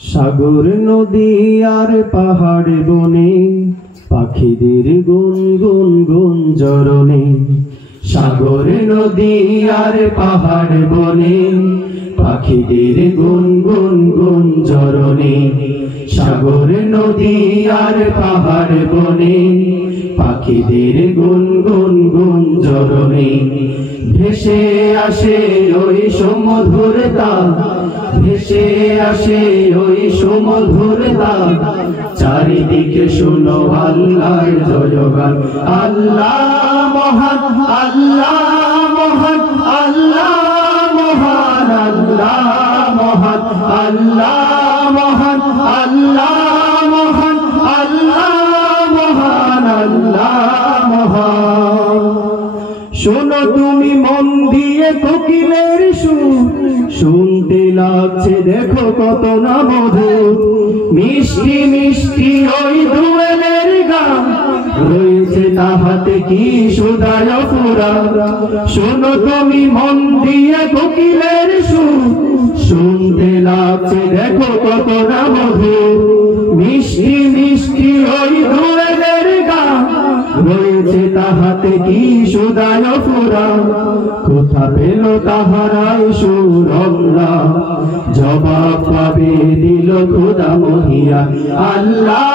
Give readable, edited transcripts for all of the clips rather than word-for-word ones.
সাগর নদী আর পাহাড় বনে পাখিদের গুনগুন গুঞ্জরণে। সাগর নদী আর পাহাড় বনে পাখিদের গুনগুন গুঞ্জরণে। সাগর নদী আর পাহাড় বনে পাখিদের গুনগুন গুঞ্জরণে। ভেসে আসে ওই সুমধুর তান, ভেসে আসে ওই সুমধুর তান। চারিদিকে শুনো আল্লাহর জয়গান। আল্লাহ মহান, আল্লাহ মহান, আল্লাহ মহান, আল্লাহ মহান, আল্লাহ মহান, আল্লাহ মহান, আল্লাহ মহান, আল্লাহ মহান। শোনো তুমি মন দিয়ে কোকিলের সুর, শুনতে লাগছে দেখো কত না মধুর। মিষ্টি মিষ্টি ওই দোয়েলের গান, রয়েছে তাহাতে কি সুধায় ফুরা। শোনো তুমি মন দিয়ে কোকিলের সুর, শুনতে লাগছে দেখো কত না মধুর। মিষ্টি মিষ্টি ওই দোয়েলের গান, রয়েছে তাহাতে কি সুধায় ফুরা। কোথা পেল তাহারাই সুর আল্লাহ, জবাব পাবে দিল খোদা মহিয়া। আল্লাহ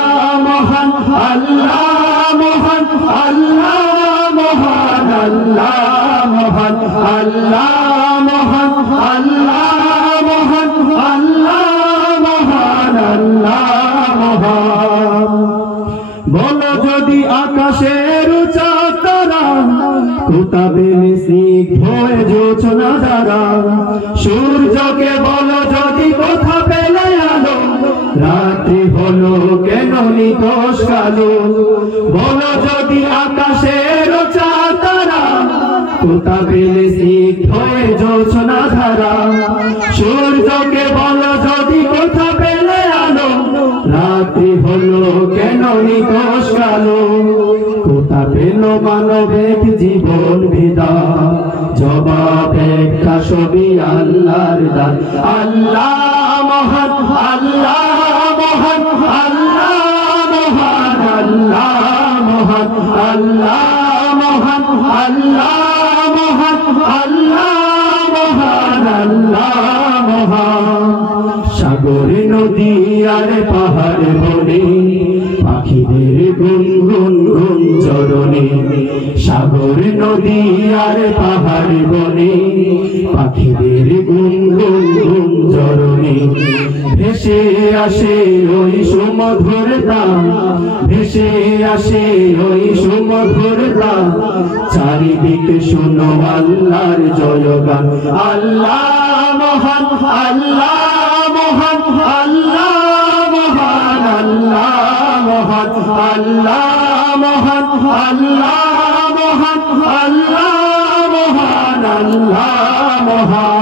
মহান, আল্লাহ মহান, আল্লাহ মহান, আল্লাহ মহান, আল্লাহ মহান, আল্লাহ মহান, আল্লাহ মহান, আল্লাহ মহান। বলো যদি আকাশের উঁচা তারা, কোথা পেলে স্নিগ্ধ হয়ে জোছনা দ্বারা। সূর্যকে বলো যদি কোথা পেলে আলো, রাত্রি হলো কেন নিকষ কালো। বলো যদি আকাশের উঁচা তারা, কোথা পেলে স্নিগ্ধ হয়ে জোছনা ধারা। সূর্যকে বলো যদি কোথা পেলে আলো, রাত্রি হলো কেন নিকষ কালো। কোথা পেল মানবিক জীবন বিধান, জবাব একটা ছবি আল্লাহর দান। আল্লাহ মহান, আল্লাহ মহান, আল্লাহ মহান, আল্লাহ মহান, আল্লাহ মহান, আল্লাহ মহান, আল্লাহ মহান, আল্লাহ মহান। সাগর নদী আর পাহাড় বনে পাখিদের গুনগুন গুঞ্জরণে। সাগর নদী আর পাহাড় বনে পাখিদের গুনগুন গুঞ্জরণে। ভেসে আসে ওই সুমধুর তান, ভেসে আসে ওই সুমধুর তান। চারিদিকে শুনো আল্লাহর জয়গান। আল্লাহ মহান, আল্লাহ মহান, আল্লাহ মহান, আল্লাহ মহান, আল্লাহ মহান, আল্লাহ মহান, আল্লাহ মহান, আল্লাহ মহান।